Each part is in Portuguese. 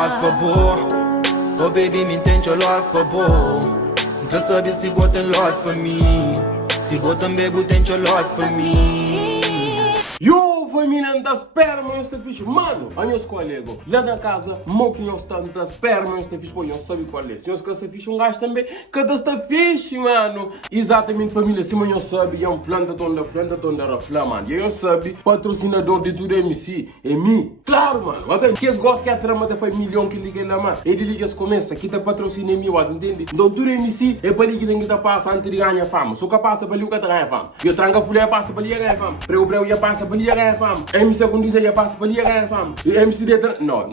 love pe bo. Oh baby, mi intento your love pe bo. Trebuie să vii să vot în love pe mim. Să vot în baby, intento your love pe mim. Yo, família, da sperma, eu estou fixe. Mano, eu sou colega. Lá da casa, mo que eu estou da sperma, eu estou fixe. Pô, eu sabe qual é. Se eu estou fixe, gajo também, cada está fixe, mano. Exatamente, família, se eu sabe, é flanta tonda, rafla, mano. E eu sabe, patrocinador de tudo MC, é mim. Claro, mano. Até que eles gostam que a trama da foi milhão que liga lá, mano. Ele liga as começa, que tá patrocina mim, entende? Então tudo MC é para ligar que tá passa antes de ganhar fama. Só que passa para ligar ganhar fama. Eu tranca folha passa para ligar ganhar fama. Prego ia passa para ligar ganhar fama. MC quando diz ia passa para ligar ganhar fama. E MC detra não.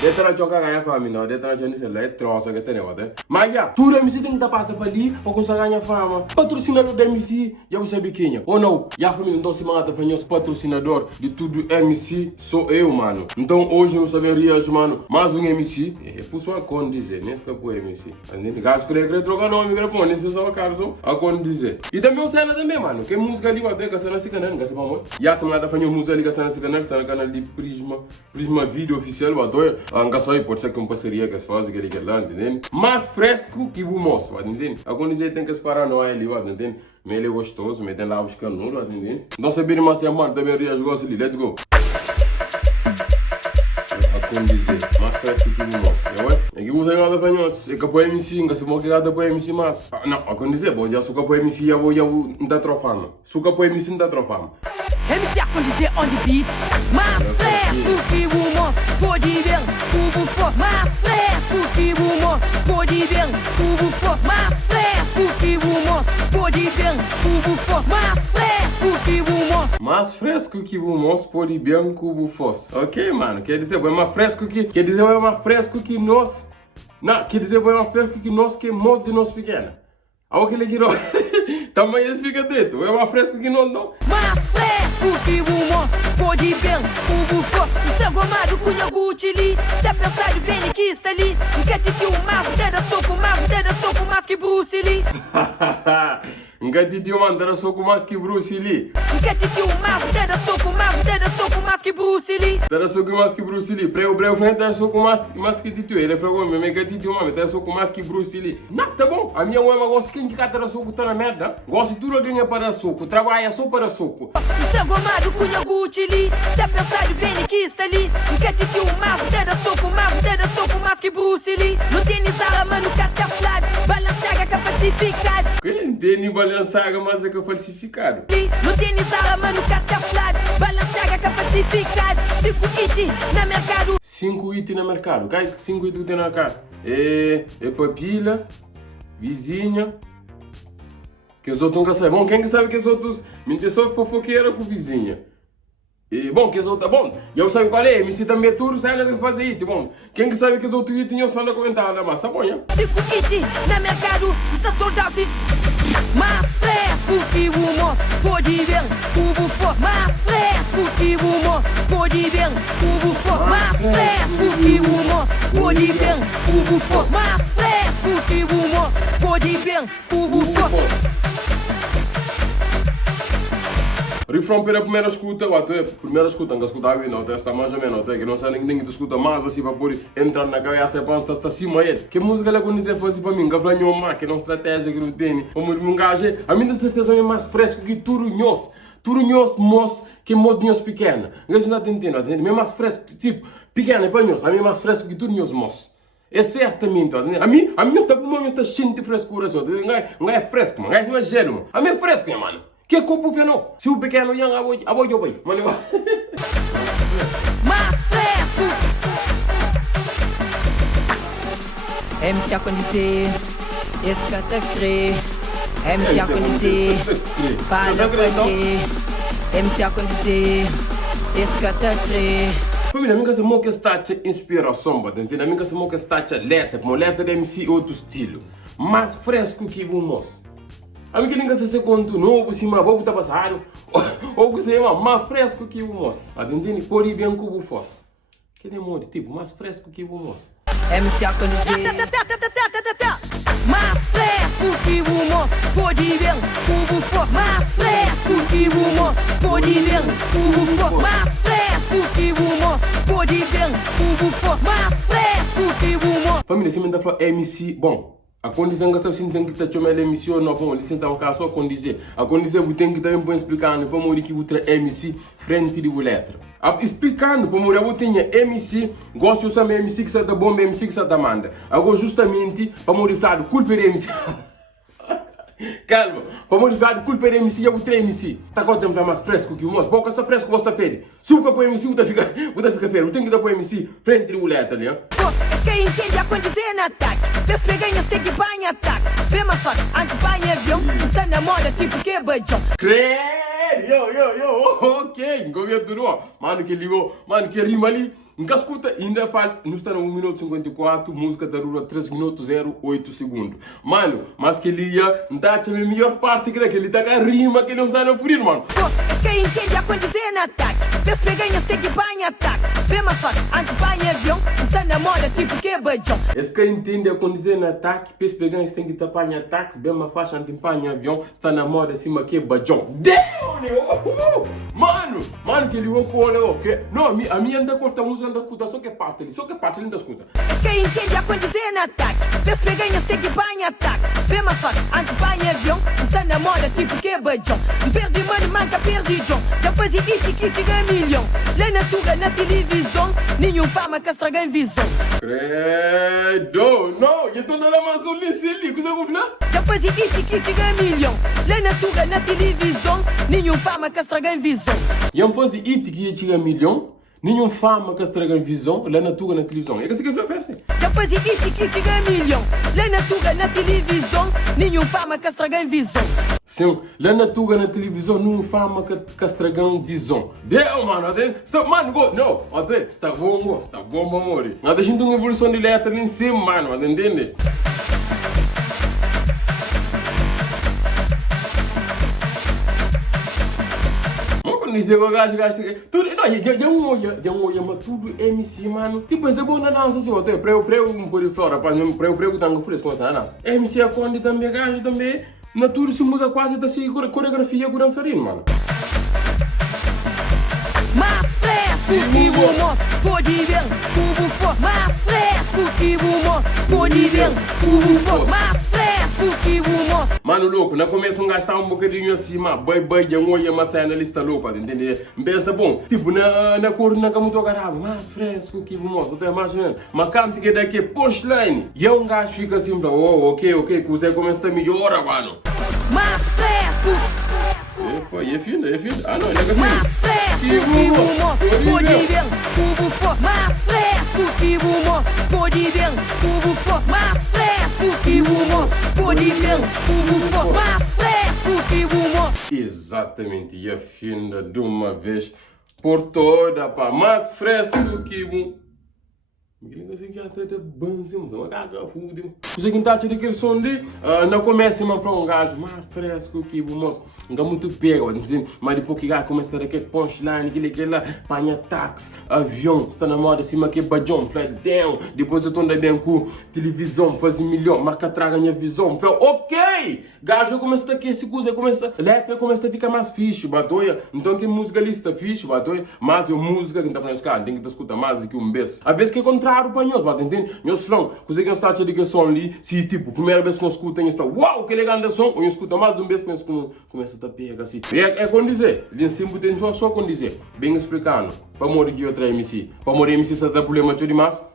Detra joga ganhar fama, não. Detra já disse lá é troça que tem, né? Mas já, tudo MC tem que tá passa para ali para conseguir ganhar fama. Patrocinador da MC, já você biquinha. Ou não? Já família então se manda fanhos patrocinador de tudo MC sou eu, mano. Então hoje eu saberia, mano, mais um MC. É por sua condizer, nem fica por MC. Entende? Gato queria trocar nome, microfone, nesse só caso, a condizer. E também o cena também, mano. Que música ali vai ter que ser nesse canal, que se vamos. Já se manda fanhos música ali que ser nesse canal de Prisma Vídeo Oficial, vai ter. Anga só aí pode ser que uma parceria que se faz que ele lá, entende? Mais fresco que o moço, entende? A condizer tem que se parar no ali, entende? Mas ele é gostoso, mas tem lá os canudos, entende? Não sabia mais se a mano também ria gosta ali, let's go. A condizer, mais fresco que o moço, é que você nada para nós, é que para MC, que se move cada para MC mais. Não, a condizer, pode já suca para MC, já vou não tá trofando. Suca para MC não tá trofando. MC a condizer on the beat. Mais fresco que o moço, pode ver, cubo forte. Mais fresco que o moço, pode ver, cubo forte. Mais fresco que o moço, pode ver, cubo forte. Mais fresco que o moço. Mais fresco que o moço, pode ver, cubo forte. Ok, mano, quer dizer, é mais fresco que, quer dizer, é mais fresco que nós. Não, quer dizer, é mais fresco que nós, que é moço de nós pequena. Ao que ele girou, também ele fica dentro, é mais fresco que nós não. Mais fresco que o moço, pode ver, cubo forte. O seu gomado cunha Gucci li, tá pensado bem que está ali. Quer te o mais, dedo soco mais que Bruce Lee. Nunca te deu mandar soco mais que Bruce Lee. Quer te o mais, dedo soco mais que Bruce Lee. Era soco mais que Bruce Lee. Breu frente é soco mais que Tito. Ele falou mesmo, mas que Tito mami, tá soco mais que Bruce Lee. Não, tá bom. A minha mãe gosta quem que cata soco tá na merda. Gosta de tudo alguém para soco, trabalha só para soco. O seu gomado cunha Gucci li, tá pensado bem que está ali. Quer te o mais, dedo soco mais que Bruce Lee. No tênis a mano cataflado, balanceaga que é falsificado. Quem tem balanceaga mas é que é falsificado. No tênis a mano cataflado, balanceaga que é falsificado. 5 it na mercado. 5 it na mercado. Cai 5 it tem na cara. É papila, vizinha. Que os outros nunca sabem. Bom, quem que sabe que os outros mentem só fofoqueira com vizinha. E, bom, que os outros, bom, eu sei qual é, me cita me tudo, sai lá que fazer isso, bom. Quem que sabe que os outros tinham só na comentário, mas tá bom, hein? 5 it na mercado, está soldado. Mais fresco que o moço, pode ver, cubo forte. Mais fresco que o moço, pode ver, cubo forte. Mais fresco que o moço, pode ver, cubo forte. Mais fresco que o moço, pode ver, cubo forte. Refrão pela primeira escuta, primeira escuta, não escuta bem, não, está mais ou menos, que não sabe ninguém que escuta mais assim para poder entrar na cabeça para estar acima ele. Que música ela quando dizer fosse para mim, que falou nenhuma, que não estratégia que não tem, como um gajo, a minha certeza é mais fresco que turunhos moço, que moço de nós pequena. Gajo não está entendendo, é mais fresco, tipo, pequena para nós, a mim é mais fresco que turunhos moço. É certamente, a mim está por momento cheio de frescura, não é fresco, mas não é gelo, a mim é fresco, mano. Que corpo não? Se o pequeno yang aboy boy, mano. Mais fresco. MC a condizer, escata crê. MC a condizer, fala pra quê? MC a condizer, escata crê. Família, amiga, se moca está a inspiração, entende? Amiga, se moca está a letra de MC outro estilo, mais fresco que o moço. A minha ninguém se conta novo, se uma boa está passando, ou que se é mais fresco que o moço. Entende? Por ir bem como fosse. Que demônio, tipo, mais fresco que o moço. MC a condizer. Mais fresco que o moço, pode ver, cubo forte. Mais fresco que o moço, pode ver, cubo forte. Mais fresco que o moço, pode ver, cubo forte. Mais fresco família, se me dá falar MC, bom, a condição que você tem que ter uma emissão, não, bom, licença um caso, a condição que tem que também pode explicar, para morrer que outra MC frente de letra. Explicando, para morrer eu tinha MC, gosto de usar MC que está bom, MC que está manda. Agora justamente, para morrer falar, culpa de MC. Calma, para morrer falar, culpa de MC, eu outra MC. Tá com o tempo mais fresco que o moço, boca essa fresco você pede. Se o para MC, você fica feio, eu tenho que dar para MC frente de letra, né? Quem entende a condizer no ataque. Vês que ganhas tem que banhar táxi. Vê mais fácil, antes banha avião. Isso na moda tipo que é bajão. Credo, yo, ok, governo, mano que ligou, mano que rima ali. Nunca escuta, ainda falta, não está no 1 minuto 54, música da rua 3 minutos 08 segundos. Mano, mas que ele ia, não está a melhor parte que ele está com a rima que ele não sabe furir, mano. Quem entende a condizer no ataque. Vês que ganhas tem que banhar táxi. Vê mais fácil, antes banha avião. Isso na moda tipo que é bajão. Esse que entende a condizer no ataque, pes peganhas tem que tapar táxi, bem uma faixa anti-panha avião, está na moda acima que é bajão. Mano, que ele vou não, a minha anda corta música, anda escuta, só que parte ele ainda escuta. Quem entende a condizer no ataque. Vês que ganhas tem que banhar táxi. Vê mais fácil, antes banha avião. Isso na moda tipo que é bajão. Perdi mano, manca, perdi John. Já fazia isso que te ganha milhão. Lá na tuga, na televisão, nenhum fama que estraga em visão. Credo, não, eu estou na mais um ali, coisa que eu já fazia isso que te ganha milhão. Lá na tuga, na televisão, nenhum fama que estraga em visão. Eu fazia isso que te ganha milhão, nenhum fama que estraga em visão, lá na tuga, na televisão. É que eu fazia. Já fazia isso que te ganha milhão. Lá na tuga, na televisão, nenhum fama que estraga em visão. Sim, lá na tuga, na televisão, não fama que estragam visão. Deu, mano, mano, não, até, está bom, amor. Mas a gente uma evolução de letra ali em cima, mano, entende? Quando dizer que o gajo, tudo, não, já olha, mas tudo MC, mano. Tipo, esse é bom na dança, assim, até, para eu por aí fora, para eu tango fresco com essa dança. MC a quando também, gajo também. Na tudo se muda quase da coreografia com dançarino, mano. Mais fresco que o moço, pode ver, cubo forte. Mais fresco que o moço, pode ver, cubo forte. Mais fresco que o moço. Mano, louco, na começo gajo está bocadinho acima, bem, já olha, mas sai na lista louca, entende? Pensa bom, tipo, na cor na cama muito agarrado, mais fresco que o moço, até mais ou menos. Mas canto que daqui, punchline, e gajo fica assim, ok, que você começa a melhorar, mano. Mais fresco. Epa, e é fino. Ah, não, ele é mais fresco que o moço, pode ver, cubo forte. Mais fresco que o moço, pode ver, cubo forte. Mais fresco que o moço, pode ver, cubo forte. Mais fresco que o moço. Exatamente, e é fina de uma vez por toda, pá. Mais fresco que o... Você que está daquele som ali, não começa a para um gajo mais fresco que o moço, não muito pega, mas depois que o começa a ter aquele punchline, aquele lá, panha táxi, avião, está na moda acima que bajão, fly down, depois eu estou andando com televisão, faz milhão, marca traga minha visão, ok, gajo começa a ter esse coisa, letra começa a ficar mais fixe, batoia, então que música ali está fixe, batoia, mas a música que está fazendo cara, tem que escutar mais do que um beijo, a vez que para nós, mas entende? Nós falamos, você que está de que som ali, se tipo, primeira vez que nós escutamos, nós falamos, uau, que legal de som, ou nós escutamos mais um vez, pensa como começa a pegar assim. É com dizer, ali em cima tem só com dizer, bem explicando, para morrer que outra MC, para morrer MC se tem problema de demais,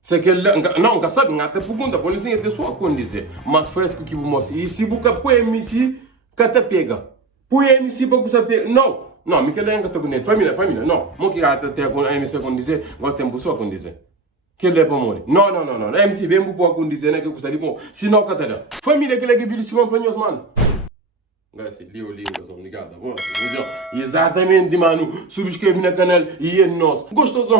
se que não, nunca sabe, até pergunta, por isso é só com dizer, mas fresco que vamos, e se busca para MC, que até pega, para MC para você pegar, não, me quer lembrar que bonito, família, não, não que até com a MC com dizer, gosto tempo só com dizer. Que ele é para morrer. Não. MC bem para com dizer que gostaria bom. Se não, catera. Família que ele é que Simão Fanhos, mano. Gasta, liga, são ligados. Exatamente, mano. Subscreve no canal e é nosso. Gostoso.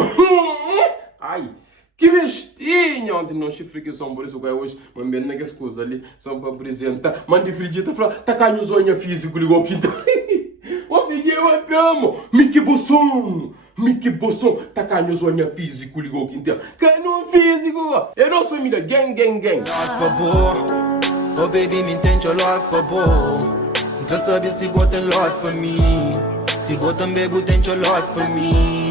Ai. Que bestinha! Ontem não chifre que são por isso que hoje, mas bem naquelas coisas ali, são para apresentar. Mande frigita, fala, tá canho zonha físico, ligou aqui. Ó, fiquei uma cama. Mickey Bosson, tá canho zonha físico, ligou aqui. Canho físico! Eu não sou família, gang. Love for boy, oh baby, me entende your love for boy. Não saber se vou ter love for me. Se vou também, vou ter your love for me.